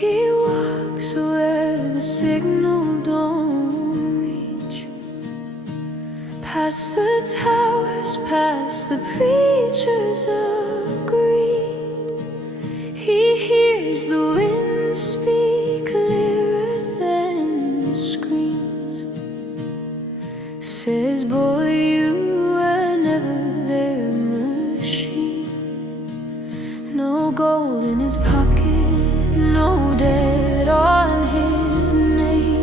He walks where the signal don't reach, past the towers, past the preachers of greed. He hears the wind speak clearer than screams. Says, boy, you were never their machine. No gold in his pocket, no debt on his name.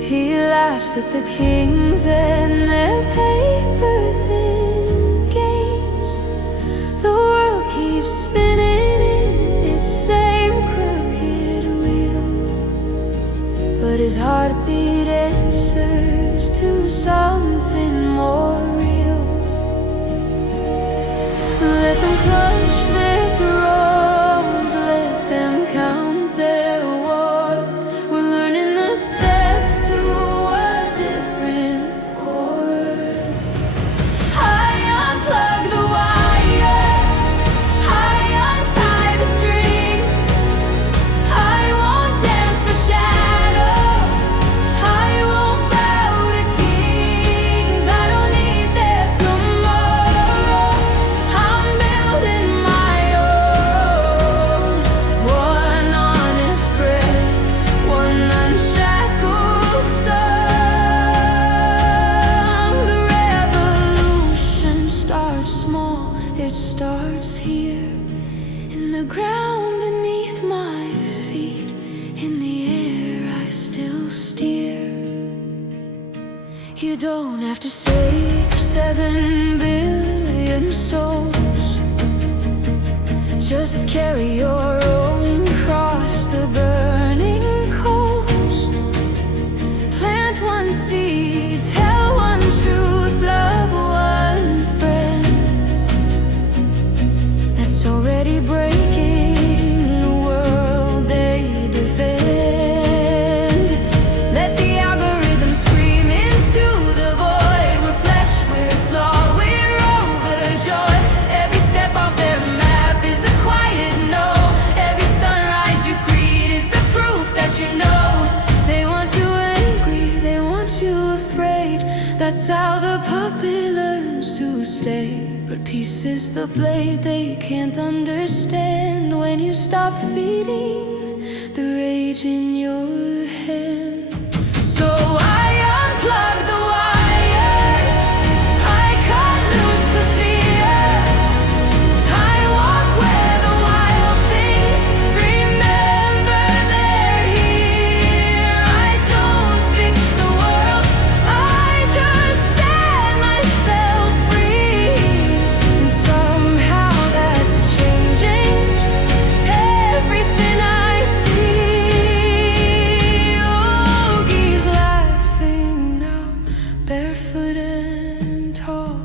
He laughs at the kings and their paper-thin games. The world keeps spinning in its same crooked wheel, but his heartbeat answers to something more real. Let them clutch their thrones, let them count their wars. We're learning the steps to a different course. I unplug the wires, I untie the strings. I won't dance for shadows, I won't bow to kings. I don't need their tomorrow, I'm building my own. One honest breath, one unshackled song. The revolution starts small, it starts here, in the ground beneath my feet, in the air I still steer. You don't have to save 7 billion souls, just carry your own cross the burning coals. Plant one seed, tell one truth, love one friend. That's already breaking the world they defend. Let the algorithm scream into the void. We're flesh, we're flawed, we're overjoyed. Every step off their map is a quiet no. Every sunrise you greet is the proof that you know. They want you angry, they want you afraid. That's how the puppet learns to stay. But peace is the blade they can't understand when you stop feeding the rage in your hand. So I unplug the wires, I cut loose the fear. I walk where the wild things remember they're here. I don't fix the world, I just set myself free. And somehow that's changing everything I see. Yogi's laughing now, barefoot and tall.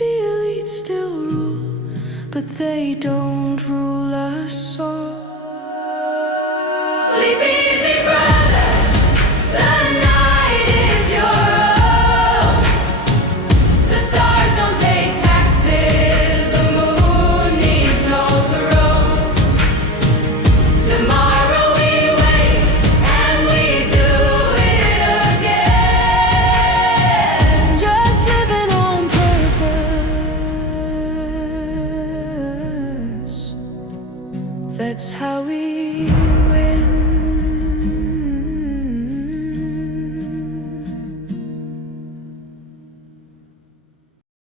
The elite still rule, but they don't rule us all. Sleep easy, brother, the night is your own. The stars don't take taxes, the moon needs no throne. Tomorrow we wake and we do it again. Just living on purpose, that's how we win.